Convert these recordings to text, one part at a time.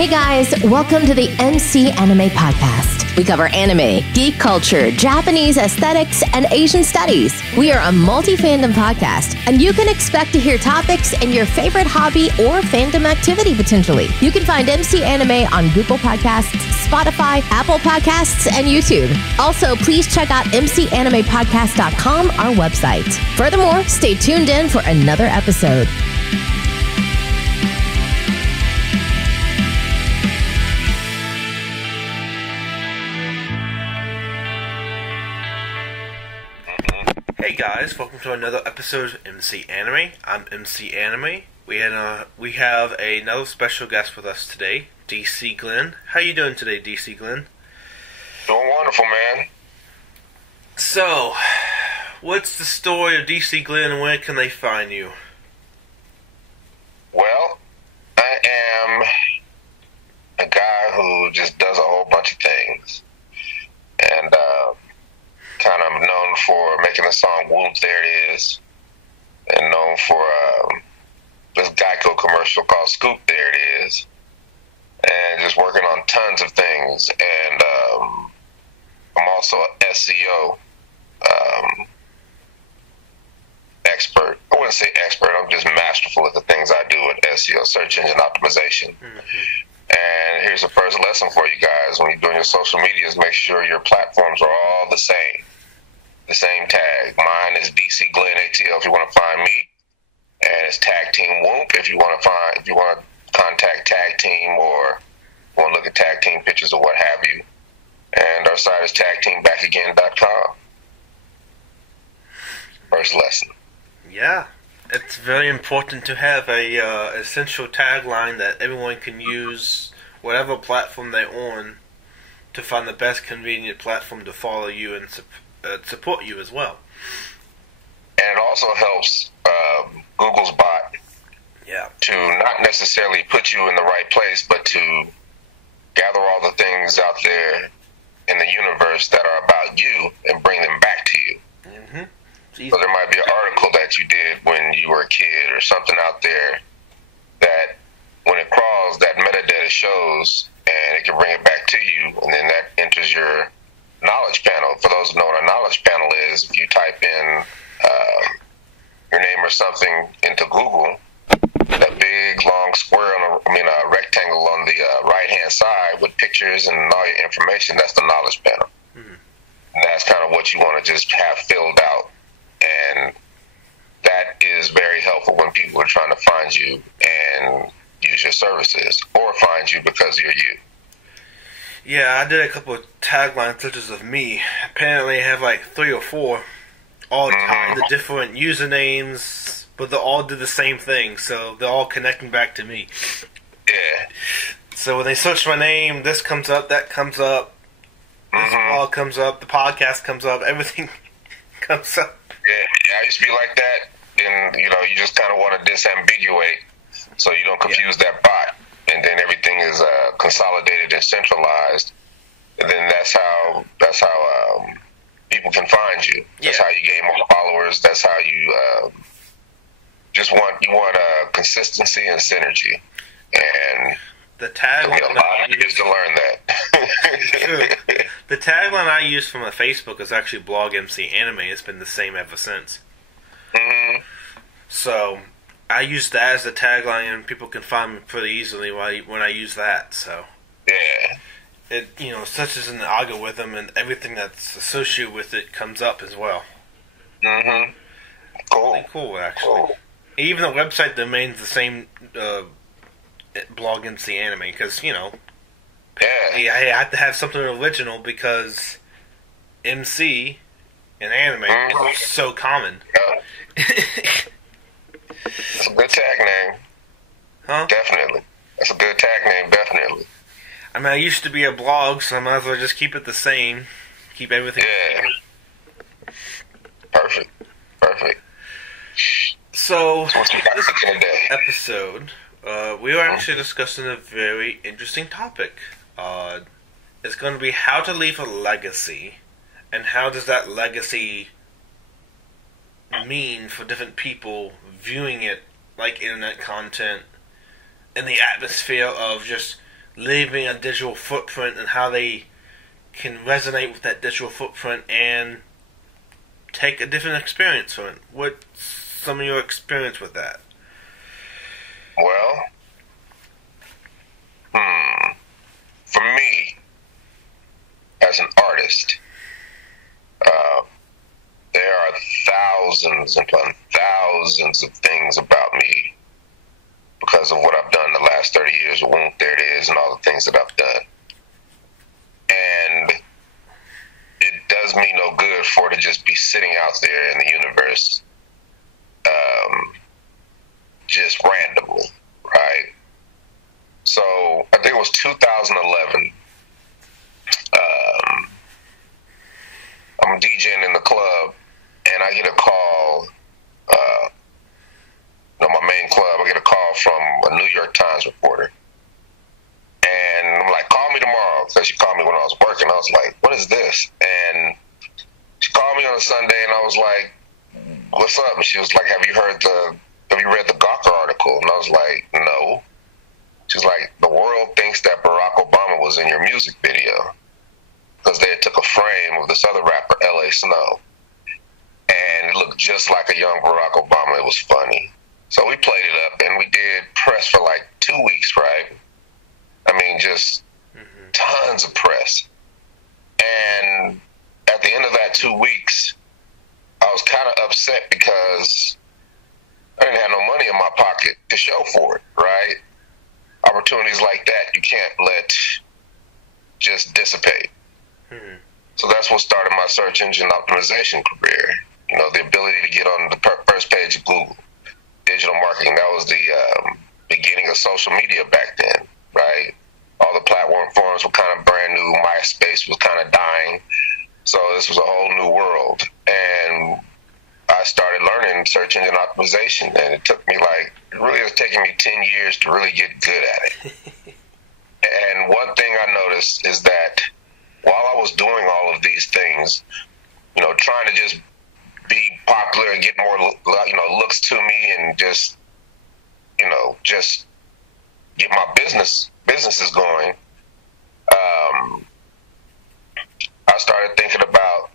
Hey guys, welcome to the MC Anime Podcast. We cover anime, geek culture, Japanese aesthetics, and Asian studies. We are a multi-fandom podcast, and you can expect to hear topics in your favorite hobby or fandom activity potentially. You can find MC Anime on Google Podcasts, Spotify, Apple Podcasts, and YouTube. Also, please check out mcanimepodcast.com, our website. Furthermore, stay tuned in for another episode. Hey guys, welcome to another episode of MC Anime. I'm MC Anime. We have another special guest with us today, DC Glenn. How you doing today, DC Glenn? Doing wonderful, man. So, what's the story of DC Glenn and where can they find you? Well, I am a guy who just does a whole bunch of things. And, kind of known for making the song Whoop, There It Is, and known for this Geico commercial called Scoop, There It Is, and just working on tons of things. And I'm also an SEO expert. I wouldn't say expert, I'm just masterful at the things I do with SEO, search engine optimization. And here's the first lesson for you guys when you're doing your social medias: make sure your platforms are all the same tag. Mine is DC Glenn ATL if you want to find me, and it's Tag Team Whoop if you want to contact Tag Team or want to look at tag team pictures or what have you. And our site is tagteambackagain.com. First lesson. Yeah, it's very important to have a essential tagline that everyone can use, whatever platform they're on, to find the best convenient platform to follow you and support you as well. And it also helps Google's bot to not necessarily put you in the right place, but to gather all the things out there in the universe that are about you and bring them back to you. Mm-hmm. So there might be an article that you did when you were a kid or something out there that when it crawls, that metadata shows and it can bring it back to you, and then that enters your knowledge panel. For those who know what a knowledge panel is, if you type in your name or something into Google, that big long square a rectangle on the right-hand side with pictures and all your information, that's the knowledge panel. Mm-hmm. And that's kind of what you want to just have filled out. And that is very helpful when people are trying to find you and use your services, or find you because you're you. Yeah, I did a couple of tagline pictures of me. Apparently I have like 3 or 4, all tied to different usernames, but they all do the same thing, so they're all connecting back to me. Yeah. So when they search my name, this comes up, that comes up, this blog comes up, the podcast comes up, everything comes up. Yeah, I used to be like that, and you just kind of want to disambiguate so you don't confuse that bot, and then everything is consolidated and centralized, and then that's how people can find you. That's how you gain more followers. That's how you you want consistency and synergy, and the tagline a lot of years to learn that. The tagline I use for my Facebook is actually Blog MC Anime. It's been the same ever since. Mm-hmm. So I use that as a tagline, and people can find me pretty easily when I use that. So yeah, it such as an algorithm, and everything that's associated with it comes up as well. Mm-hmm. Cool. Really cool, actually. Cool. Even the website domain's the same. Blog MC Anime, because I have to have something original because MC and anime is so common. It's a good tag name. Huh? Definitely. That's a good tag name, definitely. I mean, I used to be a blog, so I might as well just keep it the same. Keep everything the same. Perfect. So, what you got this today? episode, we are actually discussing a very interesting topic. It's going to be how to leave a legacy, and how does that legacy mean for different people viewing it like internet content, in the atmosphere of just leaving a digital footprint and how they can resonate with that digital footprint and take a different experience from it. What's some of your experience with that? Well, for me, as an artist, there are thousands upon thousands of things about me because of what I've done the last 30 years with Won't There It Is and all the things that I've done. And it does me no good for it to just be sitting out there in the universe just randomly, right? So I think it was 2011. I'm DJing in the club, and I get a call, my main club, I get a call from a New York Times reporter. And I'm like, call me tomorrow, because she called me when I was working. I was like, what is this? And she called me on a Sunday, and I was like, what's up? And she was like, have you read the Gawker article? And I was like, no. She's like, the world thinks that Barack Obama was in your music video because they had took a frame of this other rapper, L.A. Snow, and it looked just like a young Barack Obama. It was funny. So we played it up, and we did press for like 2 weeks, right? I mean, just tons of press. And at the end of that 2 weeks, I was kind of upset because I didn't have no money in my pocket to show for it, right? Opportunities like that you can't let just dissipate. So that's what started my search engine optimization career. You know, the ability to get on the first page of Google. Digital marketing, that was the beginning of social media back then, right? All the platform forums were kind of brand new. MySpace was kind of dying. So this was a whole new world. And I started learning search engine optimization, and it took me it really was taking me 10 years to really get good at it. And one thing I noticed is that while I was doing all of these things, you know, trying to just be popular and get more, looks to me and just, just get my businesses going, I started thinking about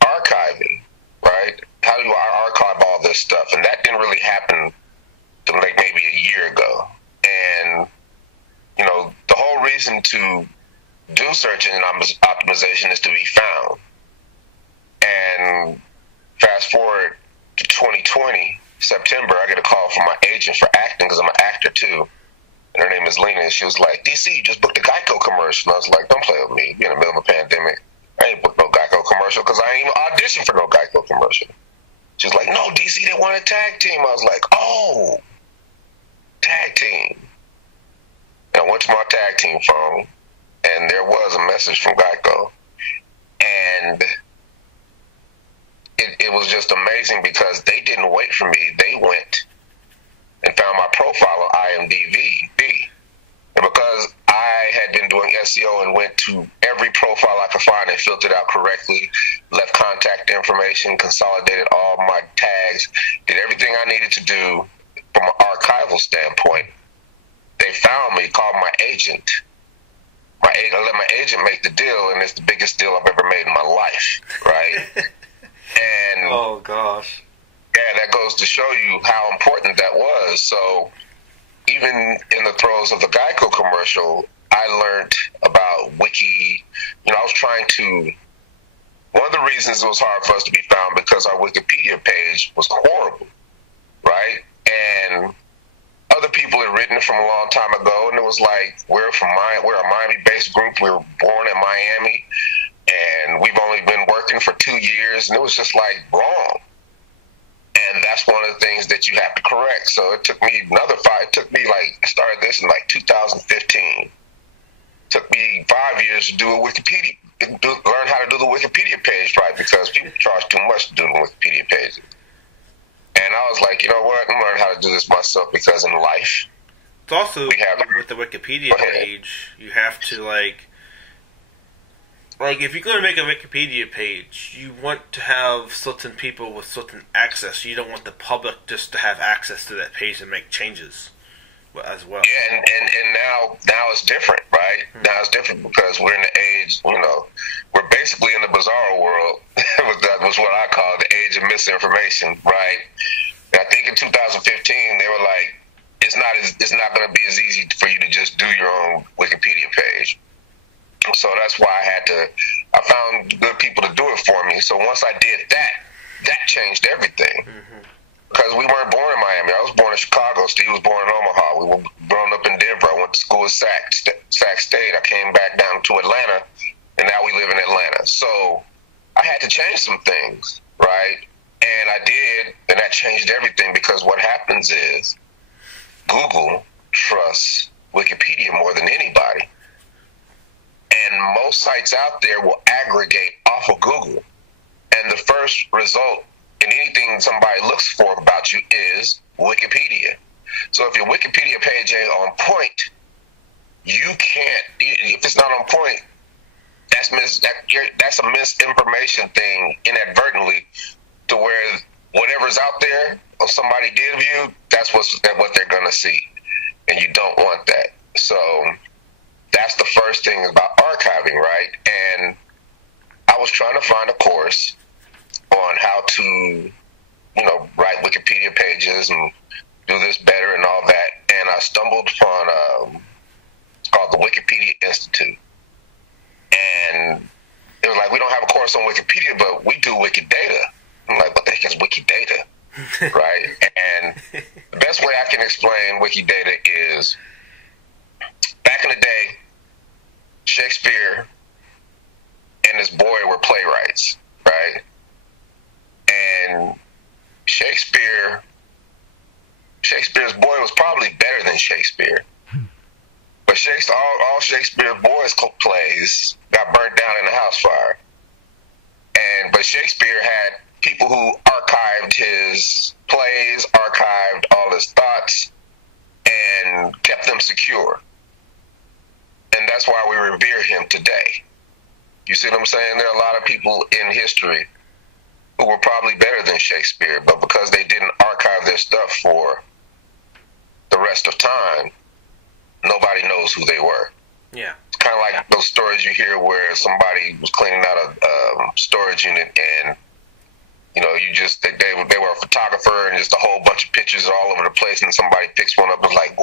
archiving, right? How do I archive all this stuff? And that didn't really happen until like maybe a year ago. And, the whole reason to do search engine optimization is to be found. And fast forward to 2020, September, I get a call from my agent for acting because I'm an actor too. And her name is Lena. And she was like, DC, you just booked a Geico commercial. And I was like, don't play with me. Be in the middle of a pandemic. I ain't booked no Geico commercial because I ain't even auditioned for no Geico commercial. She was like, no, DC, they want a tag team. I was like, oh, tag team. And I went to my tag team phone, and there was a message from Geico. And it was just amazing because they didn't wait for me. They went and found my profile on IMDb. And because I had been doing SEO and went to every profile I could find and filtered out correctly, left contact information, consolidated all my tags, did everything I needed to do from an archival standpoint, they found me, called my agent. I let my agent make the deal, and it's the biggest deal I've ever made in my life, right? And oh gosh, yeah, that goes to show you how important that was. So even in the throes of the Geico commercial, I learned about Wiki. I was trying to. One of the reasons it was hard for us to be found because our Wikipedia page was horrible, right? And other people had written it from a long time ago, and it was like, we're a Miami-based group. We were born in Miami, and we've only been working for 2 years, and it was just like wrong. And that's one of the things that you have to correct. So it took me I started this in 2015. It took me 5 years to do a Wikipedia, learn how to do the Wikipedia page right, because people charge too much to do the Wikipedia pages. And I was like, you know what? I'm learning how to do this myself because in life, it's also with the Wikipedia page, you have to like if you're going to make a Wikipedia page, you want to have certain people with certain access. You don't want the public just to have access to that page and make changes. as well. Yeah, and now it's different, right? Now it's different because we're in the age, we're basically in the bizarre world. That was what I call the age of misinformation, right? And I think in 2015 they were like, it's not going to be as easy for you to just do your own Wikipedia page. So that's why I found good people to do it for me. So once I did that changed everything. Because we weren't born in Miami. I was born in Chicago. Steve was born in Omaha. We were grown up in Denver. I went to school at Sac State. I came back down to Atlanta, and now we live in Atlanta. So I had to change some things, right? And I did, and that changed everything because what happens is Google trusts Wikipedia more than anybody. And most sites out there will aggregate off of Google. And the first result in anything somebody looks for about you is Wikipedia. So if your Wikipedia page ain't on point, you can't. If it's not on point, that's a misinformation thing inadvertently, to where whatever's out there or somebody did of you, that's what they're gonna see, and you don't want that. So that's the first thing about archiving, right? And I was trying to find a course on how to, write Wikipedia pages and do this better and all that. And I stumbled upon, it's called the Wikipedia Institute. And it was like, we don't have a course on Wikipedia, but we do Wikidata. I'm like, what the heck is Wikidata? Right? And the best way I can explain Wikidata is, back in the day, Shakespeare and his boy were playwrights, right? And Shakespeare's boy was probably better than Shakespeare. But all Shakespeare's boys' plays got burnt down in a house fire. But Shakespeare had people who archived his plays, archived all his thoughts, and kept them secure. And that's why we revere him today. You see what I'm saying? There are a lot of people in history who were probably better than Shakespeare, but because they didn't archive their stuff for the rest of time, nobody knows who they were. Yeah. It's kind of like those stories you hear where somebody was cleaning out a storage unit, and they were a photographer, and just a whole bunch of pictures all over the place, and somebody picks one up and was like,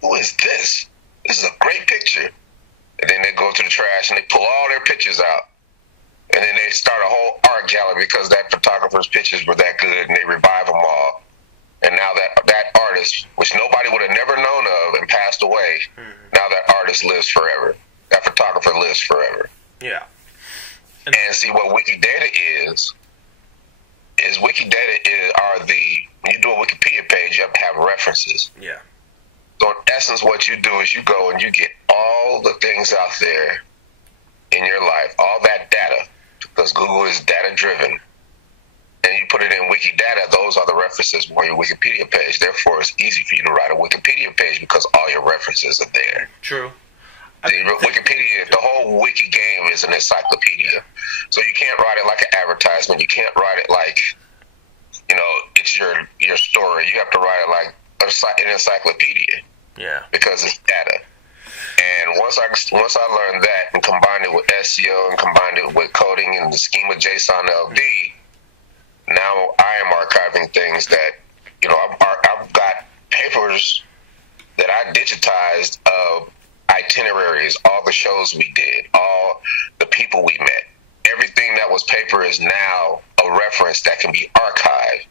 who is this? This is a great picture. And then they go to the trash and they pull all their pictures out. And then they start a whole art gallery because that photographer's pictures were that good, and they revive them all. And now that artist, which nobody would have never known of and passed away, now that artist lives forever. That photographer lives forever. Yeah. And see, what Wikidata is when you do a Wikipedia page, you have to have references. Yeah. So in essence, what you do is you go and you get all the things out there in your life, all that data, because Google is data-driven, and you put it in Wikidata. Those are the references for your Wikipedia page. Therefore, it's easy for you to write a Wikipedia page because all your references are there. True. Wikipedia, the whole wiki game is an encyclopedia. So you can't write it like an advertisement. You can't write it like, it's your story. You have to write it like an encyclopedia. Yeah. Because it's data. And once I learned that and combined it with SEO and combined it with coding and the schema JSON LD, now I am archiving things that, I've got papers that I digitized of itineraries, all the shows we did, all the people we met. Everything that was paper is now a reference that can be archived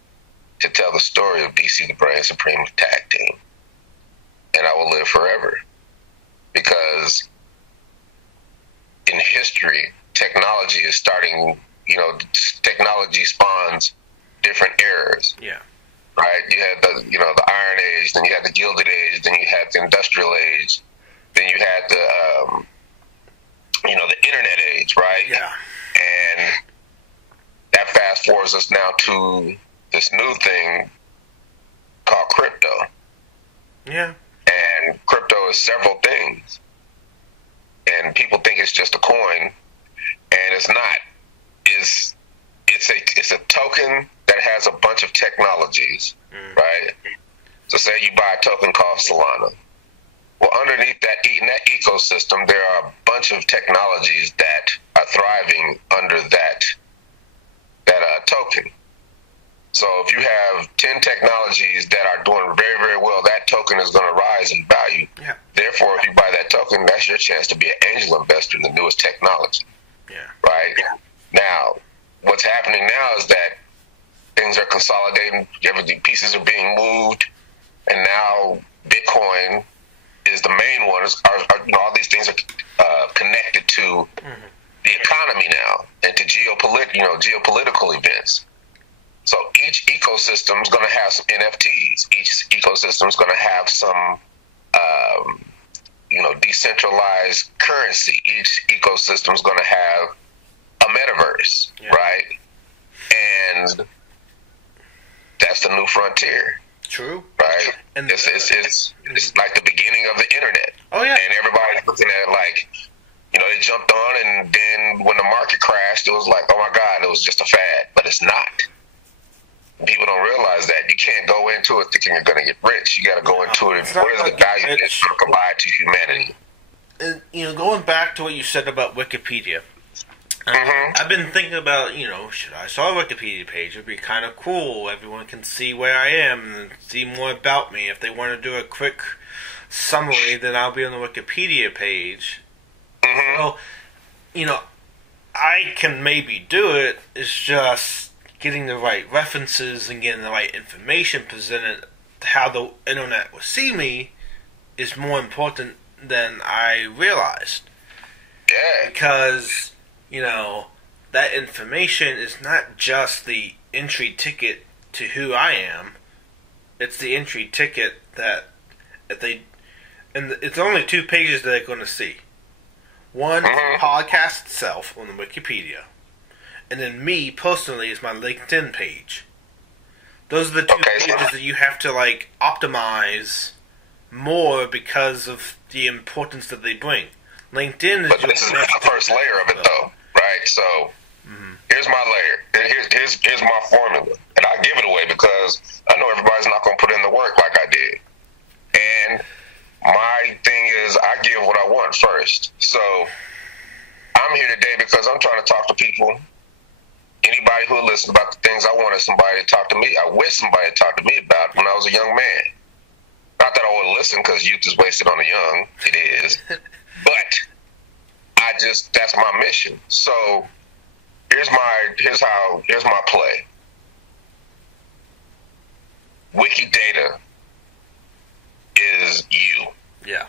to tell the story of DC the Brain Supreme Tag Team. And I will live forever. Because in history, technology is starting, technology spawns different eras. Yeah. Right? You had the Iron Age, then you had the Gilded Age, then you had the Industrial Age, then you had the Internet Age, right? Yeah. And that fast forwards us now to this new thing called crypto. Yeah. And crypto is several things. And people think it's just a coin, and it's not. It's a token that has a bunch of technologies, right? So say you buy a token called Solana. Well, underneath that, in that ecosystem, there are a bunch of technologies that are thriving under that token. So if you have 10 technologies that are doing very, very well, that token is going to rise in value. Yeah. Therefore, if you buy that token, that's your chance to be an angel investor in the newest technology. Yeah. Right? Now, what's happening now is that things are consolidating, everything, pieces are being moved, and now Bitcoin is the main one. All these things are connected to the economy now and to geopolitical events. So each ecosystem is going to have some NFTs. Each ecosystem is going to have some, decentralized currency. Each ecosystem is going to have a metaverse, right? And that's the new frontier. True. Right? And it's like the beginning of the internet. Oh, yeah. And everybody's looking at it like, they jumped on, and then when the market crashed, it was like, oh my God, it was just a fad. But it's not. People don't realize that. You can't go into it thinking you're going to get rich. You got to go into it and what is the value that it's going to provide to humanity. And going back to what you said about Wikipedia, I've been thinking about, should I start a Wikipedia page? It'd be kind of cool. Everyone can see where I am and see more about me. If they want to do a quick summary, then I'll be on the Wikipedia page. So, I can maybe do it. It's just getting the right references and getting the right information presented. How the internet will see me is more important than I realized. Yeah. Because, that information is not just the entry ticket to who I am. It's the entry ticket that it's only 2 pages that they're going to see. One is the podcast itself on the Wikipedia, and then me personally is my LinkedIn page. Those are the 2 pages that you have to optimize more because of the importance that they bring. LinkedIn is. But this is the first layer of it, though, right? So here's my layer. Here's my formula, and I give it away because I know everybody's not going to put in the work like I did. And my thing is, I give what I want first. So I'm here today because I'm trying to talk to people. Anybody who listens about the things I wanted somebody to talk to me, I wish somebody to talk to me about when I was a young man. Not that I would listen because youth is wasted on the young. It is. But that's my mission. So here's my play. Wikidata is you. Yeah.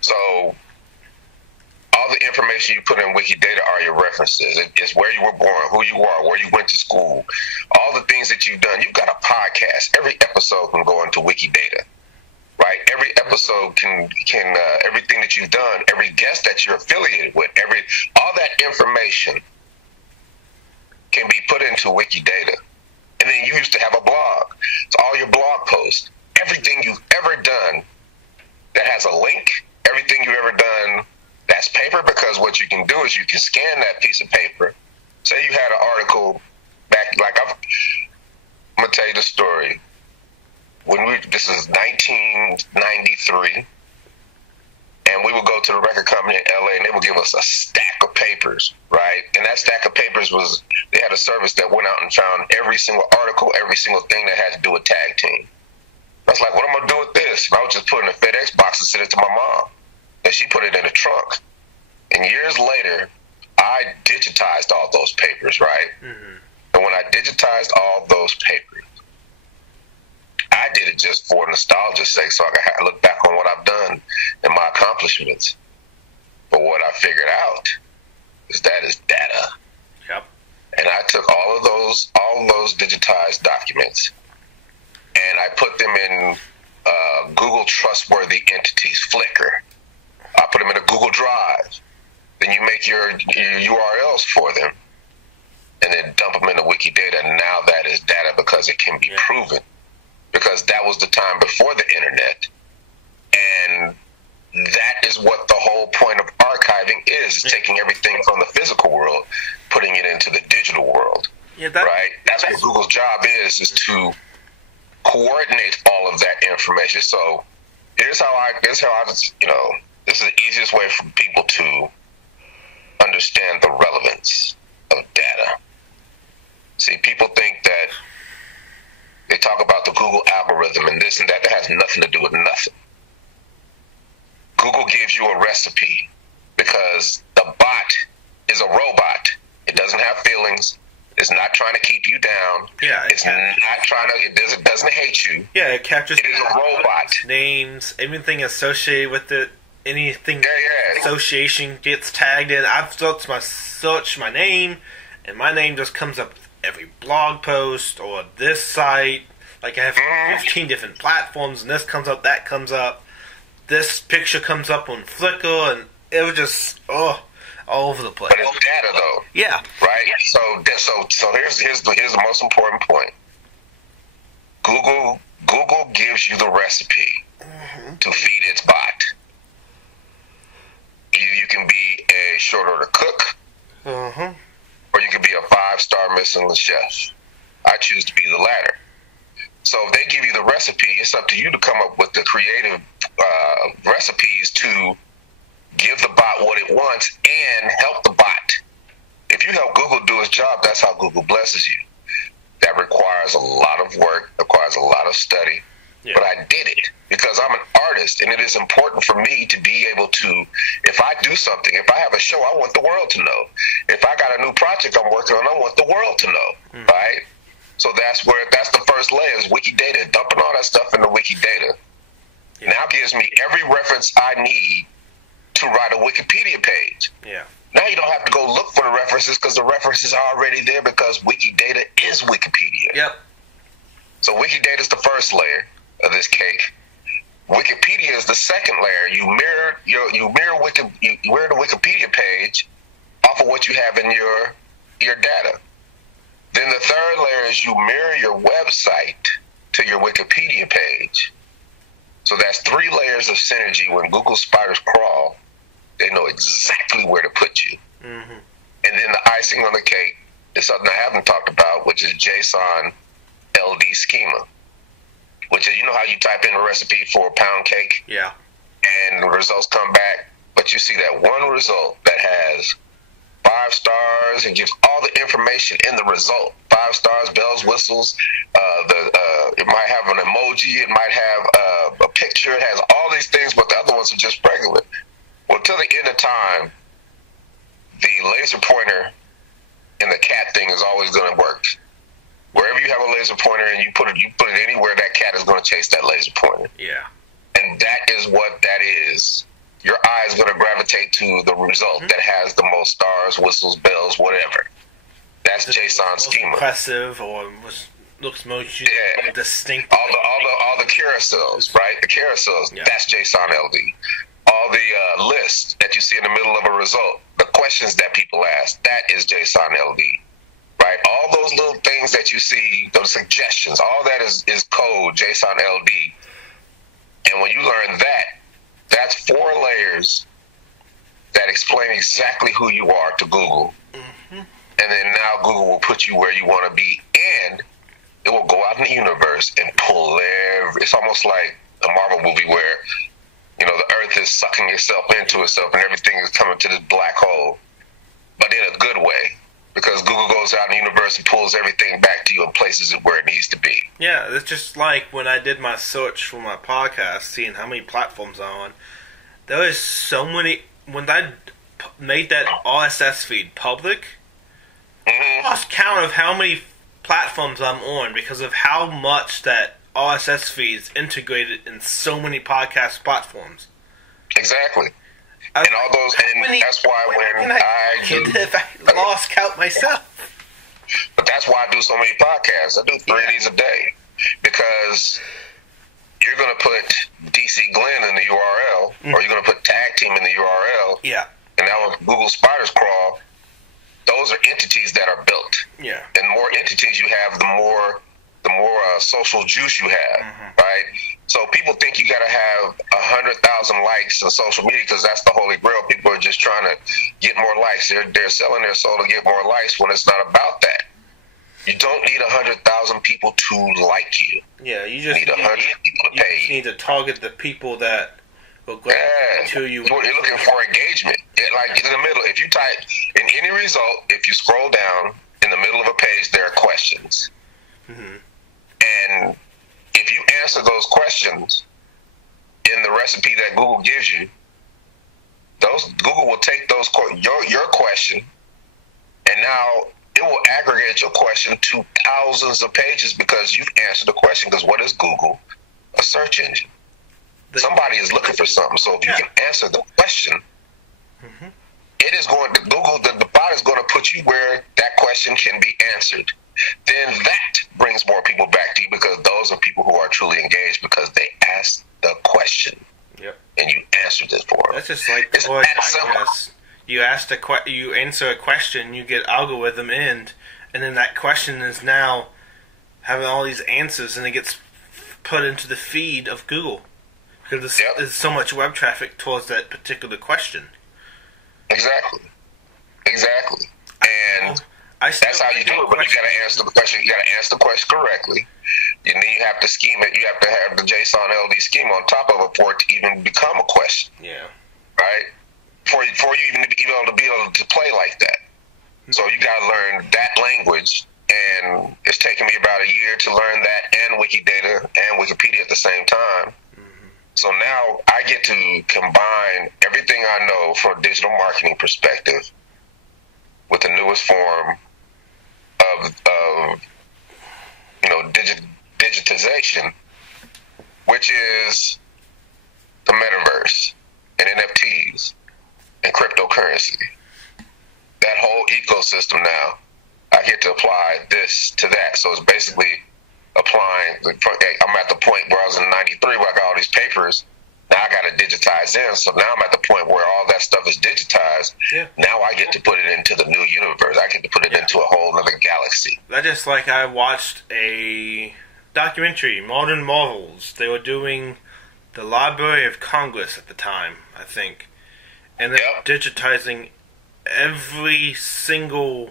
So all the information you put in Wikidata are your references. It's where you were born, who you are, where you went to school, all the things that you've done. You've got a podcast. Every episode can go into Wikidata, right? Every episode can everything that you've done, every guest that you're affiliated with, all that information can be put into Wikidata. And then you used to have a blog. So all your blog posts, everything you've ever done that has a link, everything you've ever done that's paper, because what you can do is you can scan that piece of paper. Say you had an article back, I'm going to tell you the story. This is 1993, and we would go to the record company in LA, and they would give us a stack of papers, right? And that stack of papers they had a service that went out and found every single article, every single thing that had to do with tag team. I was like, what am I going to do with this? And I would just put it in a FedEx box and send it to my mom. And she put it in a trunk. And years later, I digitized all those papers, right? Mm-hmm. And when I digitized all those papers, I did it just for nostalgia's sake, so I could look back on what I've done and my accomplishments. But what I figured out is that is data. Yep. And I took all of those digitized documents, and I put them in Google Trustworthy Entities, Flickr. I put them in a Google Drive. Then you make your URLs for them, and then dump them into Wikidata. And now that is data because it can be proven. Because that was the time before the internet. And that is what the whole point of archiving is taking everything from the physical world, putting it into the digital world. Yeah, right? That's what Google's job is to coordinate all of that information. So here's how I this is the easiest way for people to understand the relevance of data. See, people think that they talk about the Google algorithm and this and that. That has nothing to do with nothing. Google gives you a recipe because the bot is a robot. It doesn't have feelings. It's not trying to keep you down. Yeah, it's not trying to. It doesn't hate you. Yeah, it captures. It is a robot. Names, everything associated with it. Anything association gets tagged in. I've searched my name, and my name just comes up with every blog post or this site. Like I have 15 different platforms, and this comes up, that comes up. This picture comes up on Flickr, and it was just all over the place. But it's data, though. Yeah. Right. So here's the most important point. Google gives you the recipe to feed its bot. You can be a short order cook, or you can be a 5-star Michelin chef. I choose to be the latter. So if they give you the recipe, it's up to you to come up with the creative recipes to give the bot what it wants and help the bot. If you help Google do its job, that's how Google blesses you. That requires a lot of work, requires a lot of study. Yeah. But I did it because I'm an artist, and it is important for me to be able to, if I do something, if I have a show, I want the world to know. If I got a new project I'm working on, I want the world to know, right? So that's the first layer is Wikidata, dumping all that stuff into Wikidata. Yeah. Now gives me every reference I need to write a Wikipedia page. Yeah. Now you don't have to go look for the references because the references are already there because Wikidata is Wikipedia. Yep. So Wikidata is the first layer of this cake. Wikipedia is the second layer. You mirror the Wikipedia page off of what you have in your data. Then the third layer is you mirror your website to your Wikipedia page. So that's 3 layers of synergy. When Google spiders crawl, they know exactly where to put you. And then the icing on the cake is something I haven't talked about, which is JSON LD schema, which is, you know how you type in a recipe for a pound cake? Yeah. And the results come back, but you see that one result that has 5 stars and gives all the information in the result. 5 stars, bells, whistles. It might have an emoji. It might have a picture. It has all these things, but the other ones are just regular. Well, till the end of time, the laser pointer and the cat thing is always going to work. Wherever you have a laser pointer and you put it anywhere, that cat is going to chase that laser pointer. Yeah. And that is what that is. Your eye is going to gravitate to the result that has the most stars, whistles, bells, whatever. That's JSON schema. Impressive, or looks most distinct. All the carousels, right? The carousels. Yeah. That's JSON LD. All the lists that you see in the middle of a result, the questions that people ask, that is JSON LD. Right? All those little things that you see, those suggestions, all that is code, JSON LD. And when you learn that, that's 4 layers that explain exactly who you are to Google. And then now Google will put you where you want to be, and it will go out in the universe and pull it's almost like a Marvel movie where, the earth is sucking itself into itself and everything is coming to this black hole, but in a good way, because Google goes out in the universe and pulls everything back to you and places it where it needs to be. Yeah, it's just like when I did my search for my podcast, seeing how many platforms I'm on. There was so many. When I made that RSS feed public, I lost count of how many platforms I'm on because of how much that RSS feed is integrated in so many podcast platforms. Exactly. And all those, and that's why when I lost count myself. But that's why I do so many podcasts. I do 3 of these a day because you're going to put DC Glenn in the URL, or you're going to put Tag Team in the URL. Yeah. And now when Google spiders crawl, those are entities that are built. Yeah. And the more entities you have, the more social juice you have, right? So people think you got to have 100,000 likes on social media because that's the holy grail. People are just trying to get more likes. They're selling their soul to get more likes when it's not about that. You don't need 100,000 people to like you. Yeah, you just need 100 people to pay. You need to target the people that will go to you. You're looking for engagement. Like in the middle, if you type in any result, if you scroll down in the middle of a page, there are questions. Mm-hmm. And if you answer those questions in the recipe that Google gives you, Google will take those your question, and now it will aggregate your question to thousands of pages because you've answered the question. Because what is Google? A search engine. Somebody is looking for something. So if you can answer the question, it is going to Google. The bot is going to put you where that question can be answered. Then that brings more people back to you because those are people who are truly engaged because they asked the question. Yep. And you answered it for them. That's just like you answer a question, you get algorithm in, and then that question is now having all these answers, and it gets put into the feed of Google because there's so much web traffic towards that particular question. Exactly. And that's how you do it. But you got to answer the question. You got to answer the question correctly. And then you have to scheme it. You have to have the JSON LD scheme on top of it for it to even become a question. Yeah. Right? For you even to be able to play like that. So you got to learn that language. And it's taken me about a year to learn that and Wikidata and Wikipedia at the same time. So now I get to combine everything I know from a digital marketing perspective with the newest form of digitization, which is the metaverse and NFTs and cryptocurrency. That whole ecosystem now, I get to apply this to that. So it's basically applying. I'm at the point where I was in '93 where I got all these papers. Now I got to digitize them. So now I'm at the point where all that stuff is digitized. Yeah. Now I get to put it into the new universe. I get to put it into a whole other galaxy. That's just like I watched a documentary, Modern Marvels. They were doing the Library of Congress at the time, I think. And they're digitizing every single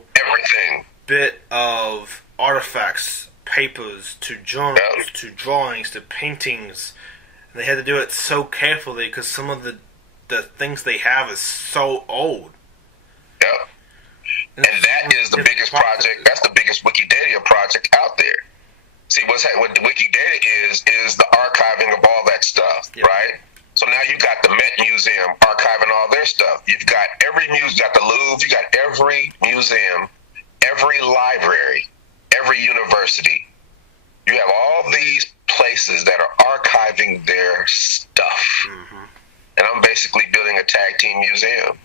bit of artifacts, papers, to journals, to drawings, to paintings. And they had to do it so carefully because some of the things they have is so old. Yep. And that is the biggest project. That's the biggest Wikidata project out there. See, what the Wikidata is the archiving of all that stuff, right? So now you got the Met Museum archiving all their stuff. You've got every museum, you got the Louvre, you got every museum, every library, every university. You have all these places that are archiving their stuff. Mm-hmm. And I'm basically building a tag team museum.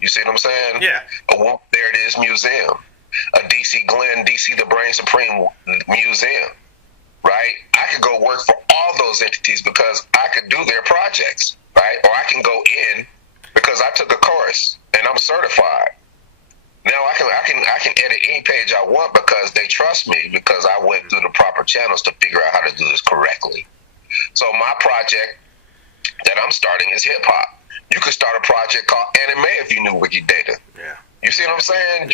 You see what I'm saying? Yeah. A Whoop, There It Is museum. A DC Glen, DC The Brain Supreme museum. Right? I could go work for all those entities because I could do their projects. Right? Or I can go in because I took a course and I'm certified. Now I can edit any page I want because they trust me because I went through the proper channels to figure out how to do this correctly. So my project that I'm starting is hip hop. You could start a project called Anime if you knew Wikidata. Yeah. You see what I'm saying?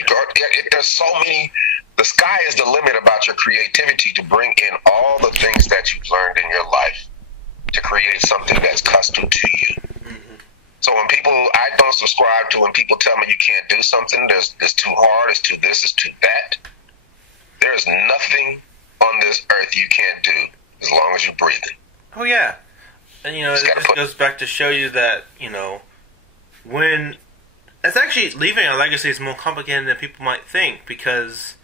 There's so many. The sky is the limit about your creativity to bring in all the things that you've learned in your life to create something that's custom to you. Mm-hmm. So I don't subscribe to when people tell me you can't do something. It's too hard. It's too this. It's too that. There's nothing on this earth you can't do as long as you're breathing. Oh yeah. And, it just goes back to show you that, when... It's actually, leaving a legacy is more complicated than people might think, because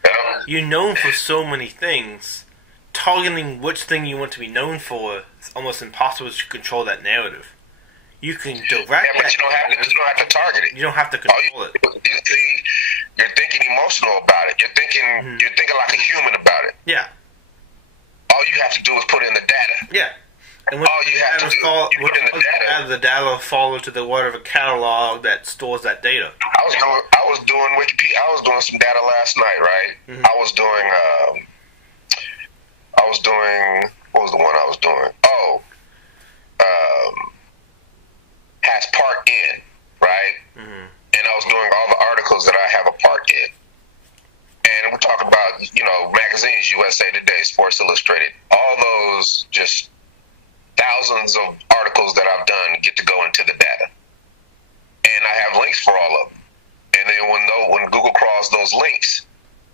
you're known for so many things. Targeting which thing you want to be known for is almost impossible to control that narrative. You can direct but you don't have to target it. You don't have to control it. You're thinking emotional about it. You're thinking like a human about it. Yeah. All you have to do is put in the data. Yeah. And when the data will follow to the word of a catalog that stores that data. I was doing Wikipedia. I was doing some data last night, right? Mm-hmm. I was doing. What was the one I was doing? Has part in, right? Mm-hmm. And I was doing all the articles that I have a part in. And we're talking about magazines, USA Today, Sports Illustrated, all those just thousands of articles that I've done get to go into the data. And I have links for all of them. And then when Google crawls those links,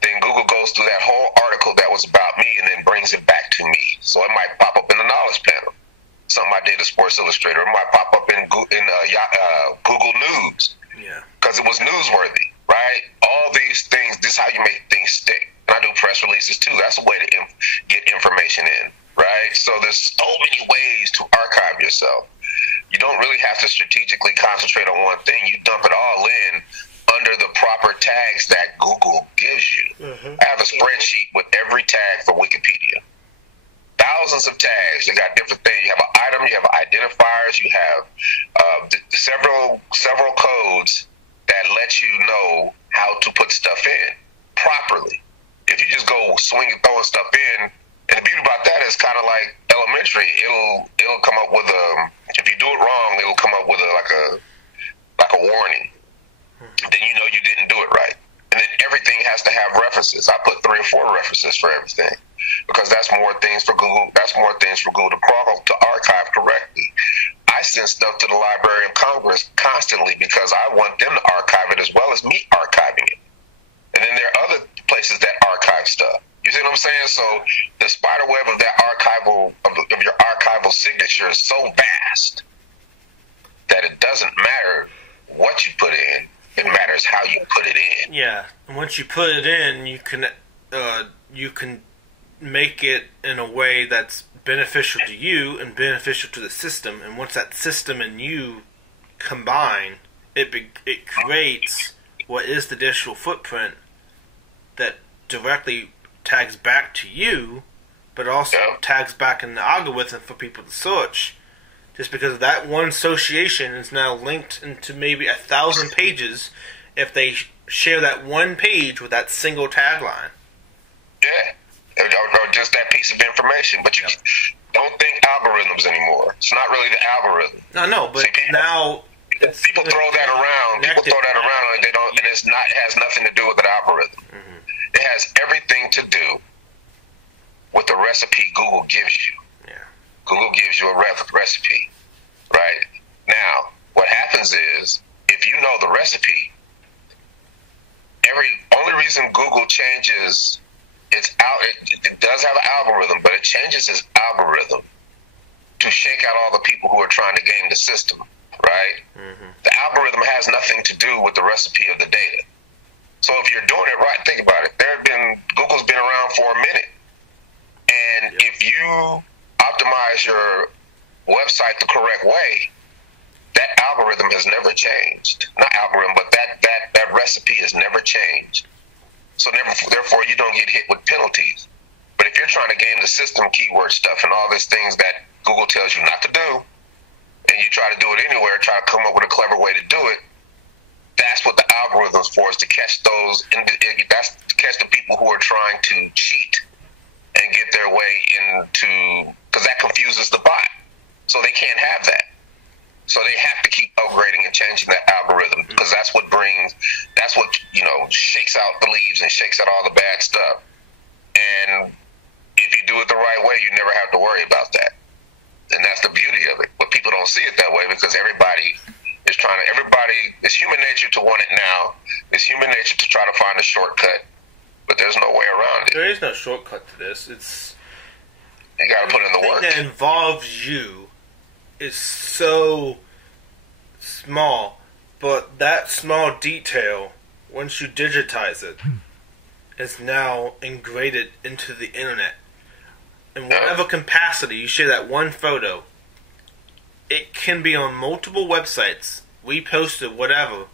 then Google goes through that whole article that was about me and then brings it back to me. So it might pop up in the knowledge panel. Something I did at Sports Illustrated. It might pop up in Google News. Yeah. Because it was newsworthy, right? All these things, this is how you make things stick. And I do press releases too. That's a way to get information in, right? So there's so many ways to archive yourself. You don't really have to strategically concentrate on one thing. You dump it all in under the proper tags that Google gives you. Mm-hmm. I have a spreadsheet with every tag for Wikipedia. Thousands of tags. They got different things. You have an item, you have identifiers, you have several codes that let you know how to put stuff in properly. If you just go swinging, throwing stuff in, and the beauty about that is kind of like elementary. It'll come up with if you do it wrong, it'll come up with a warning. Then you know you didn't do it right. And then everything has to have references. I put 3 or 4 references for everything because that's more things for Google. That's more things for Google to archive correctly. I send stuff to the Library of Congress constantly because I want them to archive it as well as me archiving it. And then there are other places that archive stuff. You see what I'm saying? So the spider web of that of your archival signature is so vast that it doesn't matter what you put in. It matters how you put it in. Yeah, and once you put it in, you can make it in a way that's beneficial to you and beneficial to the system. And once that system and you combine, it creates what is the digital footprint that directly tags back to you, but also tags back in the algorithm for people to search. Just because that one association is now linked into maybe 1,000 pages if they share that one page with that single tagline. Yeah, or just that piece of information. But you don't think algorithms anymore. It's not really the algorithm. No, but now people throw that around. People throw that around, and they don't. And it has nothing to do with an algorithm. Mm-hmm. It has everything to do with the recipe Google gives you. Google gives you a recipe, right? Now, what happens is, if you know the recipe, only reason Google changes it does have an algorithm, but it changes its algorithm to shake out all the people who are trying to game the system, right? Mm-hmm. The algorithm has nothing to do with the recipe of the data. So if you're doing it right, think about it. Google's been around for a minute, and if you optimize your website the correct way, that algorithm has never changed. Not algorithm, but that recipe has never changed. So therefore, you don't get hit with penalties. But if you're trying to game the system, keyword stuff, and all these things that Google tells you not to do, and you try to do it anywhere, try to come up with a clever way to do it, that's what the algorithm's for, is to catch those. That's to catch the people who are trying to cheat and get their way into, because that confuses the bot. So they can't have that. So they have to keep upgrading and changing that algorithm, because that's what shakes out the leaves and shakes out all the bad stuff. And if you do it the right way, you never have to worry about that. And that's the beauty of it. But people don't see it that way because it's human nature to want it now. It's human nature to try to find a shortcut. But there's no way around it. There is no shortcut to this. You gotta put in the work. Everything that involves you is so small, but that small detail, once you digitize it, is now ingrained into the internet. In whatever capacity you share that one photo, it can be on multiple websites, reposted, whatever,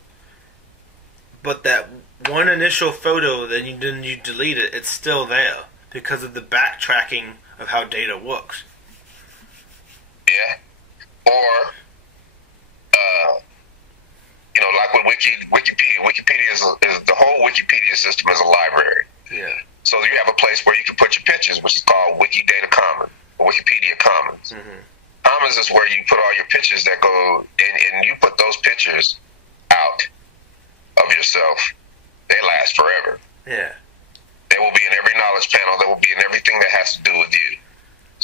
but that one initial photo, then you delete it, it's still there because of the backtracking of how data works. Yeah. Or, like with Wikipedia is the whole Wikipedia system is a library. Yeah. So you have a place where you can put your pictures, which is called Wikidata Commons, or Wikipedia Commons. Mm-hmm. Commons is where you put all your pictures that go, and you put those pictures out of yourself. They last forever. Yeah. They They will be in every knowledge panel. They will be in everything that has to do with you.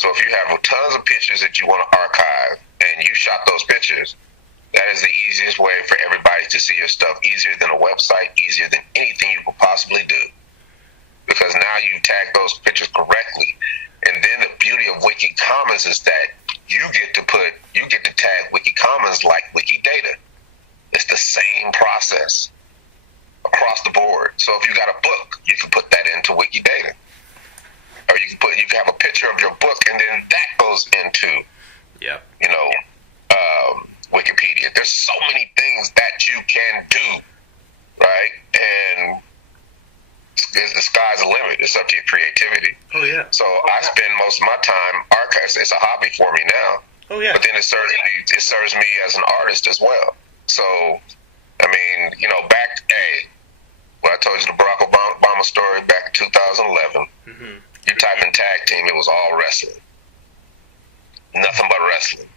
So if you have tons of pictures that you want to archive and you shot those pictures, that is the easiest way for everybody to see your stuff, easier than a website, easier than anything you could possibly do. Because now you tag those pictures correctly. And then the beauty of Wikicommons is that you get to tag Wikicommons like Wikidata. It's the same process across the board. So if you got a book, you can put that into Wikidata. Or you can have a picture of your book, and then that goes into, Wikipedia. There's so many things that you can do, right? And the sky's the limit. It's up to your creativity. Oh, yeah. So I spend most of my time archives. It's a hobby for me now. Oh, yeah. But then it serves me as an artist as well. So, I mean, when I told you the Barack Obama story back in 2011, you type in tag team, it was all wrestling. Nothing but wrestling.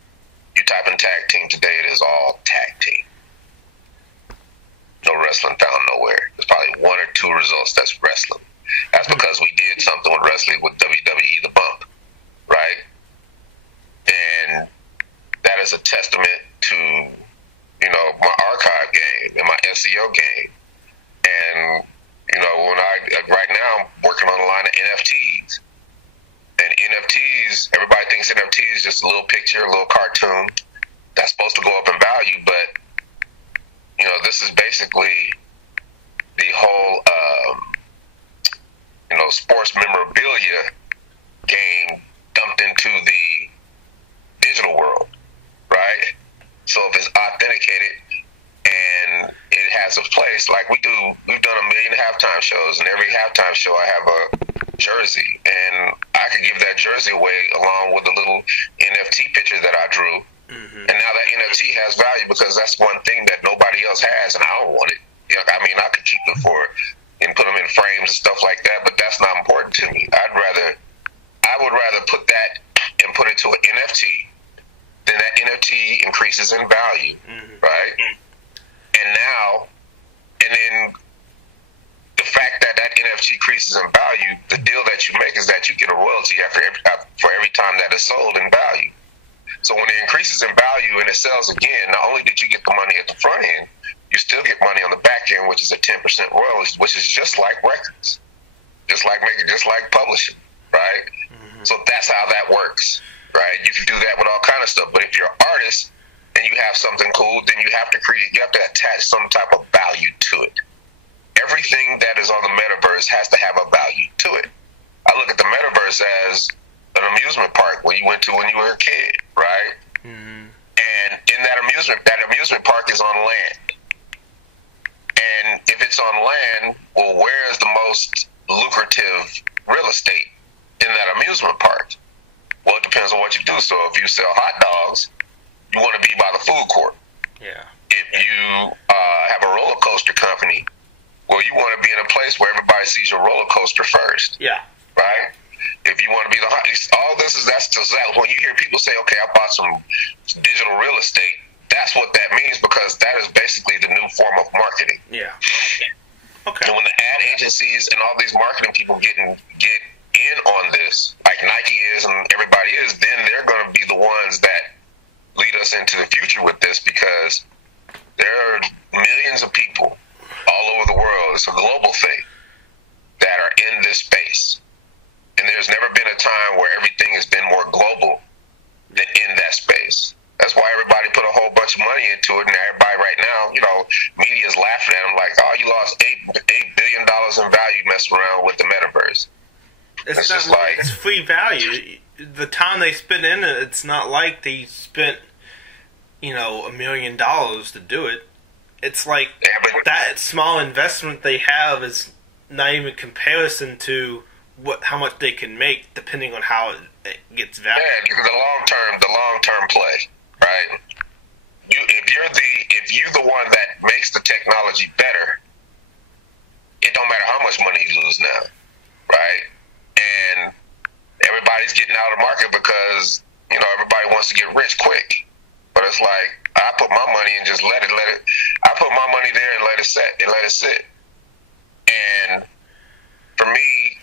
You type in tag team today, it is all tag team. No wrestling found nowhere. There's probably one or two results that's wrestling. That's because we did something with wrestling with WWE The Bump, right? And that is a testament to, my archive game and my SEO game. And, right now I'm working on a line of NFTs. And NFTs, everybody thinks NFT is just a little picture, a little cartoon that's supposed to go up in value, but this is basically the whole, sports memorabilia game dumped into the digital world, right? So if it's authenticated and it has a place, like we've done 1 million halftime shows, and every halftime show I have a jersey, and I could give that jersey away along with a little NFT picture that I drew. And now that NFT has value because that's one thing that nobody else has, and I don't want it. I could keep it and put them in frames and stuff like that, but that's not important to me. I would rather put that and put it to an NFT. Then that NFT increases in value, right? And then the fact that NFT increases in value, the deal that you make is that you get a royalty for every time that is sold in value. So when it increases in value and it sells again, not only did you get the money at the front end, you still get money on the back end, which is a 10% royalty, which is just like records, just like publishing, right? So that's how that works, right? You can do that with all kind of stuff. But if you're an artist and you have something cool, then you have to attach some type of value to it. Everything that is on the metaverse has to have a value to it. I look at the metaverse as an amusement park where you went to when you were a kid, right? And in that amusement park is on land. And if it's on land, well, where is the most lucrative real estate in that amusement park? Well, it depends on what you do. So if you sell hot dogs, you want to be by the food court. Yeah. If you have a roller coaster company, well, you want to be in a place where everybody sees your roller coaster first. Yeah. Right? If you want to be that's when you hear people say, okay, I bought some digital real estate, that's what that means, because that is basically the new form of marketing. Yeah. Okay. And when the ad agencies and all these marketing people get in on this, like Nike is and everybody is, then they're going to be the ones that lead us into the future with this, because there are millions of people all over the world. It's a global thing that are in this space. And there's never been a time where everything has been more global than in that space. That's why everybody put a whole bunch of money into it, and everybody right now, media's laughing at them like, oh, you lost $8 billion in value messing around with the metaverse. It's free value. The time they spent in it, it's not like they spent, $1 million to do it. It's like that small investment they have is not even comparison to how much they can make, depending on how it gets valued. Yeah, the long term play, right? If you're the one that makes the technology better, it don't matter how much money you lose now, right? And everybody's getting out of the market because everybody wants to get rich quick. But it's like, I put my money and just let it. I put my money there and let it sit. And for me,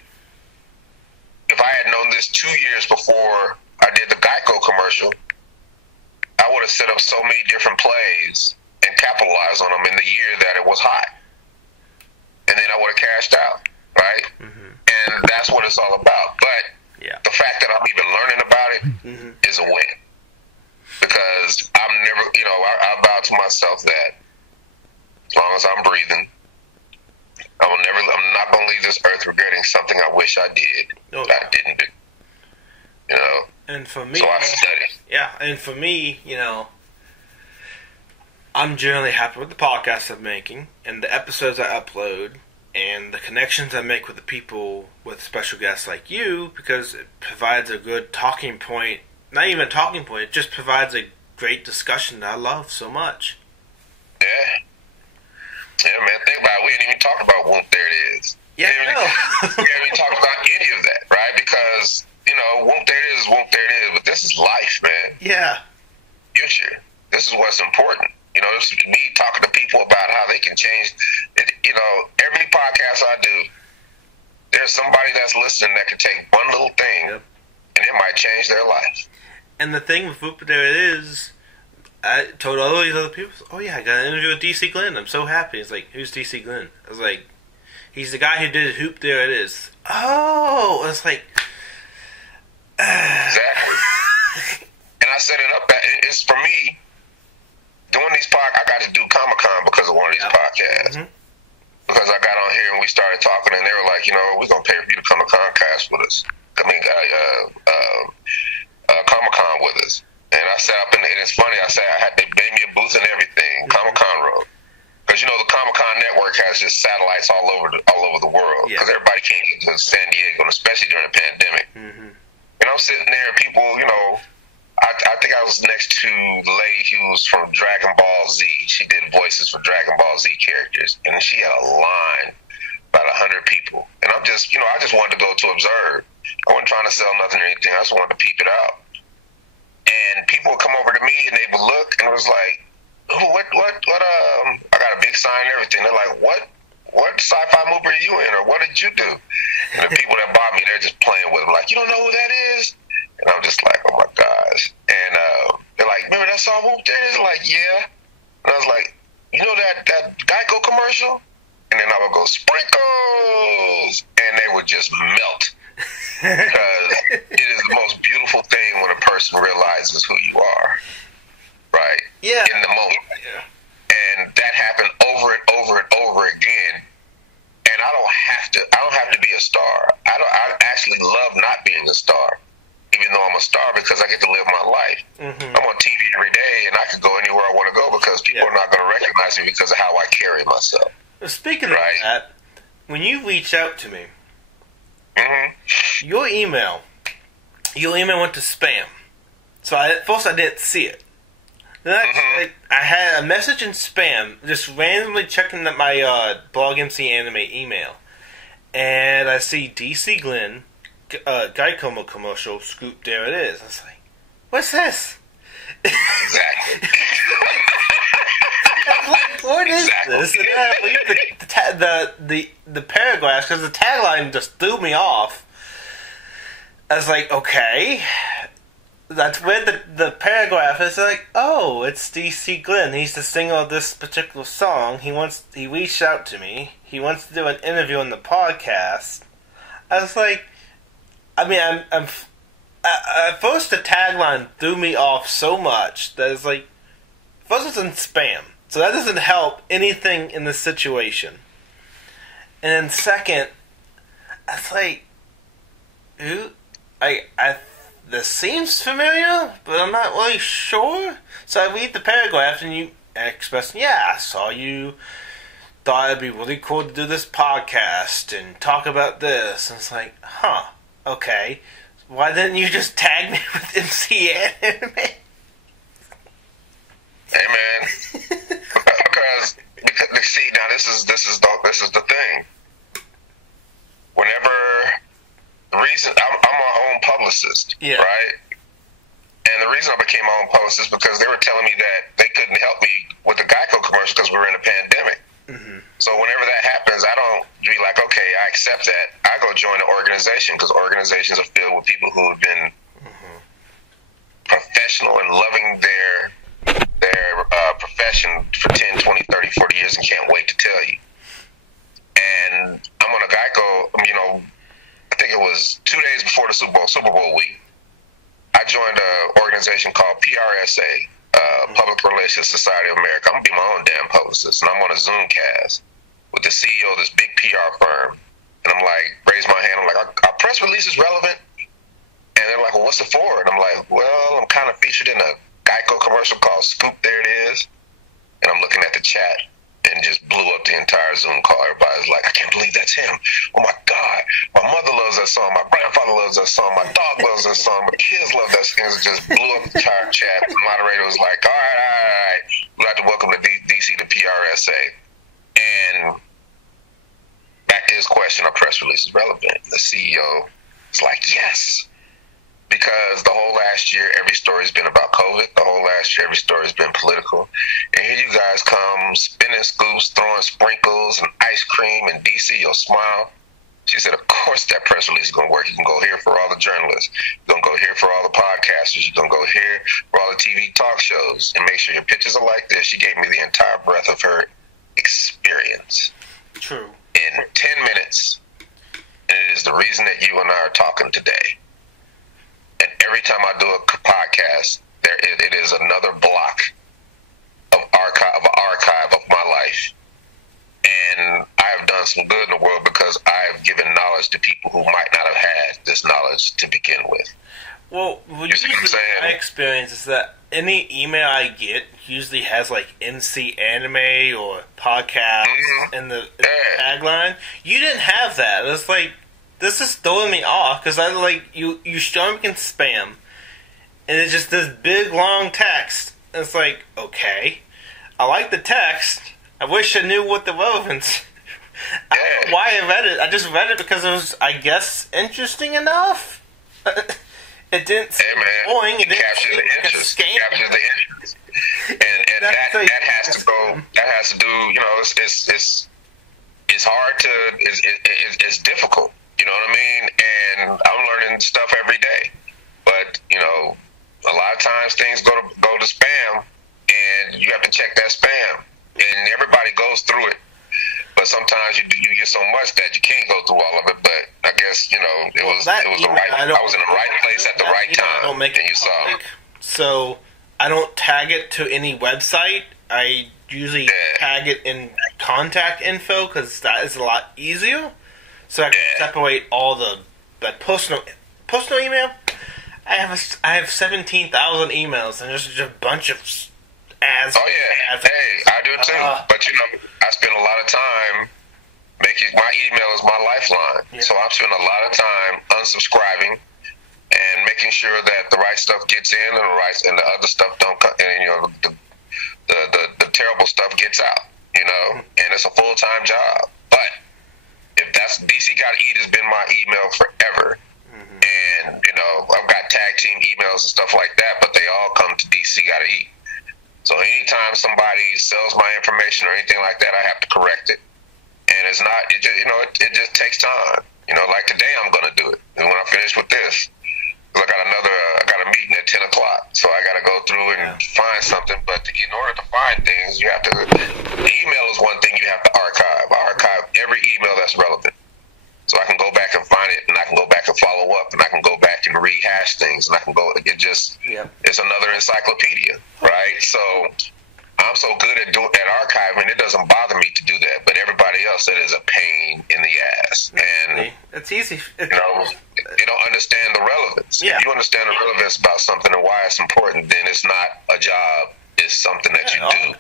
2 years before I did the Geico commercial, I would have set up so many different plays and capitalized on them in the year that it was hot. And then I would have cashed out, right? Mm-hmm. And that's what it's all about. But the fact that I'm even learning about it is a win. Because I'm never, I vow to myself that as long as I'm breathing, I'm not going to leave this earth regretting something I wish I did that I didn't do. And for me, so I study. Yeah, and for me, I'm generally happy with the podcasts I'm making and the episodes I upload and the connections I make with the people, with special guests like you, because it provides a good talking point. Not even a talking point, it just provides a great discussion that I love so much. Yeah. Yeah, man, think about it. We didn't even talk about Whoop There It Is. Yeah, we didn't even talk about any of that, right? Because, Whoop There It Is, Whoop There It Is, but this is life, man. Yeah. Future. This is what's important. This is me talking to people about how they can change. Every podcast I do, there's somebody that's listening that can take one little thing, and it might change their life. And the thing with Whoop There It Is, I told all these other people, oh yeah, I got an interview with DC Glenn. I'm so happy. It's like, who's DC Glenn? I was like, he's the guy who did Hoop There It Is. Oh, it's like... Exactly. And I set it up, it's for me, doing these podcasts, I got to do Comic-Con because of one of these podcasts. Mm-hmm. Because I got on here and we started talking and they were like, we're going to pay for you to come to Comcast with us. Comic-Con with us. And I sat up and it's funny, they made me a booth and everything, Comic-Con Road. Because, the Comic-Con network has just satellites all over the world. Because everybody can't get to San Diego, especially during the pandemic. Mm-hmm. And I'm sitting there, people, I think I was next to the lady who was from Dragon Ball Z. She did voices for Dragon Ball Z characters. And she had a line, about 100 people. And I'm just, I just wanted to go to observe. I wasn't trying to sell nothing or anything. I just wanted to peep it out. And people would come over to me and they would look and it was like, oh, what, I got a big sign and everything. They're like, what sci-fi movie are you in, or what did you do? And the people that bought me, they're just playing with them, like, you don't know who that is? And I'm just like, oh my gosh. And they're like, remember that song Whoop There It Is? Like, yeah. And I was like, that Geico commercial? And then I would go, sprinkles! And they would just melt. Because it is the most beautiful thing when a person realizes who you are. Right? Yeah. In the moment. Yeah. And that happened over and over and over again. And I don't have to be a star. I actually love not being a star, even though I'm a star, because I get to live my life. Mm-hmm. I'm on TV every day, and I can go anywhere I want to go because people are not going to recognize me because of how I carry myself. Well, speaking of that, when you reach out to me, your email went to spam. So at first I didn't see it. Then I had a message in spam, just randomly checking my Blog MC Anime email, and I see DC Glenn, Geico commercial, Scoop There It Is. I was like, what's this? Exactly. Like, what is this? And then I read the paragraphs, because the tagline just threw me off. I was like, okay. That's where the paragraph is like, oh, it's DC Glenn. He's the singer of this particular song. He reached out to me. He wants to do an interview on the podcast. I was like, I mean, at first the tagline threw me off so much that it's like, first it's in spam, so that doesn't help anything in this situation. And then second, I was like, this seems familiar, but I'm not really sure. So I read the paragraph, and you express, I saw you thought it'd be really cool to do this podcast and talk about this. And it's like, okay. Why didn't you just tag me with MC Anime? Hey man, because see, now this is the thing. Whenever the reason I'm my own publicist, right? And the reason I became my own publicist is because they were telling me that they couldn't help me with the Geico commercial because we were in a pandemic. Mm-hmm. So whenever that happens, I don't be like, okay, I accept that. I go join an organization because organizations are filled with people who have been professional and loving their profession for 10, 20, 30, 40 years and can't wait to tell you. And I'm on a Geico, I think it was 2 days before the Super Bowl week, I joined an organization called PRSA, Public Relations Society of America. I'm going to be my own damn publicist, and I'm on a Zoomcast with the CEO of this big PR firm. And I'm like, raise my hand, I'm like, are press releases relevant? And they're like, well, what's it for? And I'm like, well, I'm kind of featured in a Geico commercial called Scoop, There It Is. And I'm looking at the chat and just blew up the entire Zoom call. Everybody's like, I can't believe that's him. Oh, my God. My mother loves that song. My grandfather loves that song. My dog loves that song. My kids love that song. It just blew up the entire chat. The moderator was like, all right. We'd like to welcome to DC to PRSA. And back to his question, are press releases relevant? The CEO is like, yes. Because the whole last year, every story's been about COVID. The whole last year, every story's been political. And here you guys come spinning scoops, throwing sprinkles and ice cream, and DC, you'll smile. She said, of course that press release is going to work. You can go here for all the journalists. You're going to go here for all the podcasters. You're going to go here for all the TV talk shows. And make sure your pictures are like this. She gave me the entire breadth of her experience. True. In 10 minutes. And it is the reason that you and I are talking today. And every time I do a podcast, it is another block of archive of my life. And I have done some good in the world because I have given knowledge to people who might not have had this knowledge to begin with. Well, usually my experience is that any email I get usually has like NC Anime or podcast in the tagline. You didn't have that. It's like, this is throwing me off because I like you show me in spam, and it's just this big long text. And it's like, okay, I like the text. I wish I knew what the relevance. I don't know why I read it. I just read it because it was, I guess, interesting enough. It didn't seem boring. It didn't seem like a scam. Captures the interest. And that has to go. That has to do. It's hard to. It's difficult. You know what I mean? And I'm learning stuff every day. But, a lot of times things go to spam, and you have to check that spam. And everybody goes through it. But sometimes you get so much that you can't go through all of it. But I guess, I was in the right place at the right time. Don't make it public, so I don't tag it to any website. I usually tag it in contact info because that is a lot easier. So I can separate all the personal email. I have 17,000 emails, and there's just a bunch of ads. Oh yeah, I do too. But I spend a lot of time making my email is my lifeline. Yeah. So I'm spending a lot of time unsubscribing and making sure that the right stuff gets in and the other stuff don't come. And the terrible stuff gets out. And it's a full-time job, but. If that's DC Gotta Eat has been my email forever. And, I've got tag team emails and stuff like that, but they all come to DC Gotta Eat. So anytime somebody sells my information or anything like that, I have to correct it. And it's not, it just takes time. Like today I'm going to do it. And when I finish with this, I got a meeting at 10 o'clock. So I got to go through and find something. But in order to find things, the email is one thing you have to archive. I archive every email that's relevant. So I can go back and find it, and I can go back and follow up, and I can go back and rehash things, and I can go, it's another encyclopedia, right? So I'm so good at archiving, it doesn't bother me to do that, but everybody else, it is a pain in the ass. And it's easy. They don't understand the relevance. Yeah. If you understand the relevance about something and why it's important, then it's not a job, it's something that you do.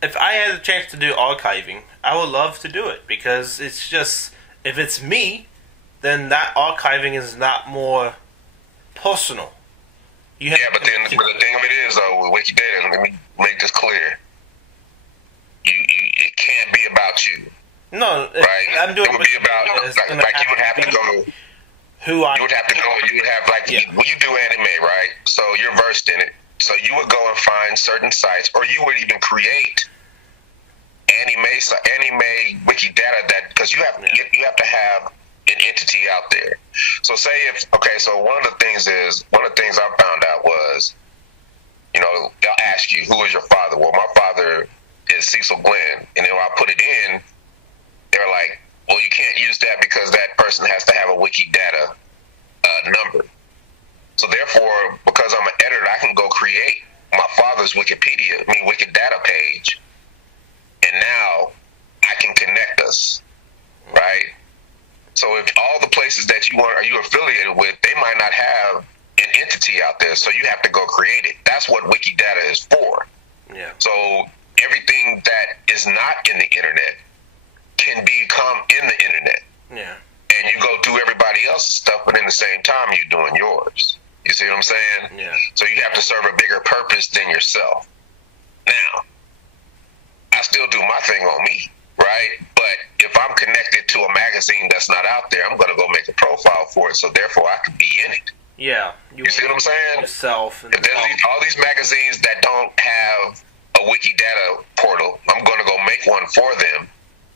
If I had a chance to do archiving, I would love to do it, because it's just, if it's me, then that archiving is not more personal. But the thing of it is, though, with Wikidata, let me make this clear. It can't be about you. No, right? I'm doing it would be about, you would have to go, you would have, when you do anime, right? So you're versed in it. So you would go and find certain sites, or you would even create anime Wikidata, that because you have to have an entity out there. So so one of the things I found out was, they'll ask you, who is your father? Well, my father is Cecil Glenn, and then when I put it in, they're like, well, you can't use that because that person has to have a Wikidata number. So therefore, because I'm an editor, I can go create my father's Wikidata page, and now I can connect us, right? So if all the places that are you affiliated with, they might not have an entity out there, so you have to go create it. That's what Wikidata is for. Yeah. So everything that is not in the internet can become in the internet. Yeah. And you go do everybody else's stuff, but in the same time, you're doing yours. You see what I'm saying? Yeah. So you have to serve a bigger purpose than yourself. Now, I still do my thing on me, right? But if I'm connected to a magazine that's not out there, I'm going to go make a profile for it, so therefore I can be in it. Yeah. You see what I'm saying? Yourself. If there's all these magazines that don't have a Wikidata portal, I'm going to go make one for them,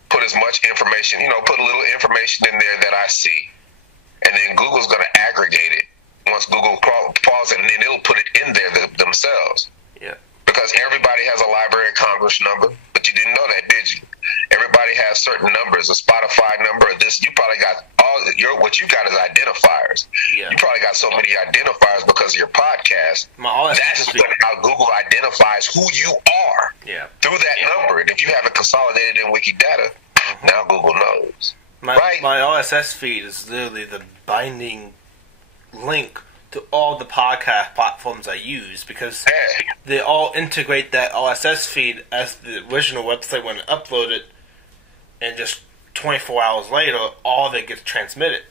put as much information, put a little information in there that I see, and then Google's going to aggregate it. Once Google crawls it, and then it'll put it in there themselves. Yeah. Because everybody has a Library of Congress number, but you didn't know that, did you? Everybody has certain numbers, a Spotify number, this. You probably got what you got is identifiers. Yeah. You probably got so many identifiers because of your podcast. That's how Google identifies who you are. Yeah. Through that number. And if you have it consolidated in Wikidata, now Google knows. My RSS feed is literally the binding link to all the podcast platforms I use, because they all integrate that RSS feed as the original website when uploaded, and just 24 hours later, all of it gets transmitted.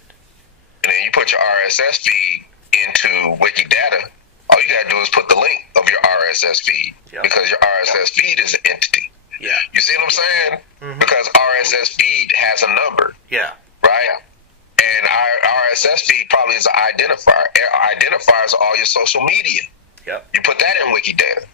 And then you put your RSS feed into Wikidata, all you gotta do is put the link of your RSS feed, because your RSS feed is an entity. Yeah. You see what I'm saying? Mm-hmm. Because RSS feed has a number. Yeah. Right? And our RSS feed probably is an identifier. Identifiers are all your social media. Yep. You put that in Wikidata.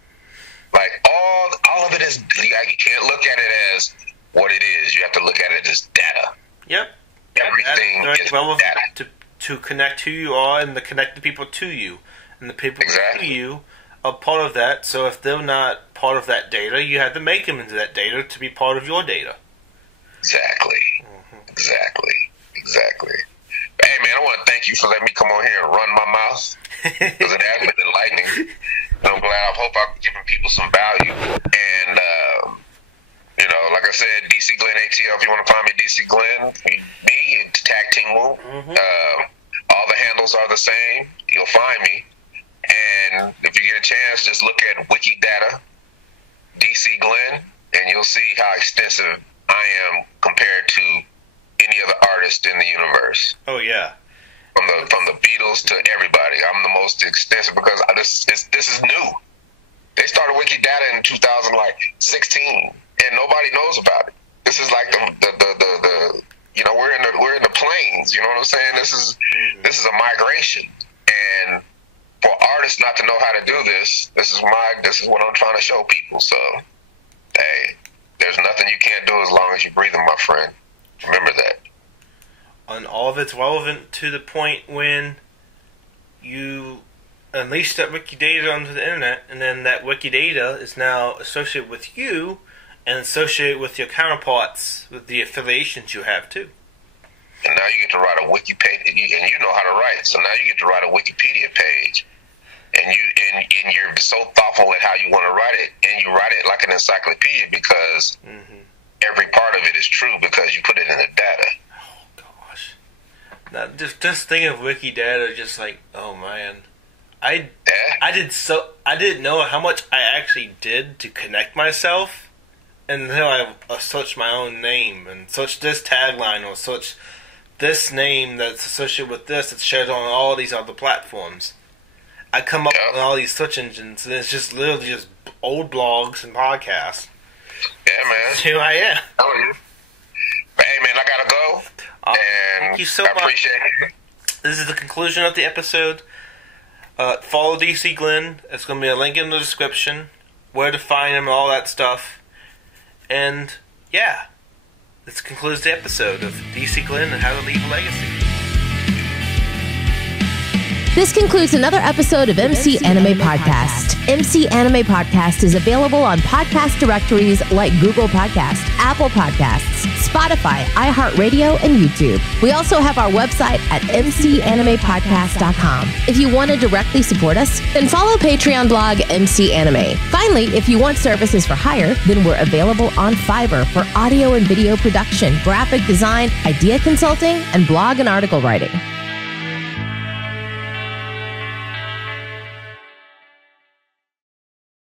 Like all of it is. You can't look at it as what it is. You have to look at it as data. Yep. Everything is data to connect who you are and to connect the people to you, and the people to you are part of that. So if they're not part of that data, you have to make them into that data to be part of your data. Exactly. Mm-hmm. Exactly. Hey, man, I want to thank you for letting me come on here and run my mouth, because it has been enlightening. And I'm glad. I hope I'm giving people some value. And, like I said, DC Glenn ATL, if you want to find me, DC Glenn, me, and Tag Team Woo. Mm-hmm. All the handles are the same. You'll find me. And if you get a chance, just look at Wikidata, DC Glenn, and you'll see how extensive I am compared to any other artist in the universe. Oh yeah, from the Beatles to everybody. I'm the most extensive because this is new. They started Wikidata in 2016, and nobody knows about it. This is like the we're in the plains. You know what I'm saying? This is a migration, and for artists not to know how to do this is what I'm trying to show people. So, hey, there's nothing you can't do as long as you're breathing, my friend. Remember that. And all of it's relevant to the point when you unleash that Wikidata onto the internet, and then that Wikidata is now associated with you and associated with your counterparts, with the affiliations you have too. And now you get to write a wiki page, and you know how to write. So now you get to write a Wikipedia page, and you're so thoughtful at how you want to write it, and you write it like an encyclopedia because every part of it is true because you put it in the data. Oh gosh! Now just thinking of Wikidata, just like, oh man, I didn't know how much I actually did to connect myself until I searched my own name and searched this tagline or searched this name that's associated with this that's shared on all these other platforms. I come up with all these search engines, and it's just literally just old blogs and podcasts. Yeah, man. That's who I am. How are you? But hey, man, I gotta go. And thank you so much. I appreciate it. This is the conclusion of the episode. Follow DC Glenn. It's going to be a link in the description, where to find him, all that stuff. And yeah, this concludes the episode of DC Glenn and How to Leave a Legacy. This concludes another episode of MC Anime Podcast. MC Anime Podcast is available on podcast directories like Google Podcasts, Apple Podcasts, Spotify, iHeartRadio, and YouTube. We also have our website at mcanimepodcast.com. If you want to directly support us, then follow Patreon blog MC Anime. Finally, if you want services for hire, then we're available on Fiverr for audio and video production, graphic design, idea consulting, and blog and article writing.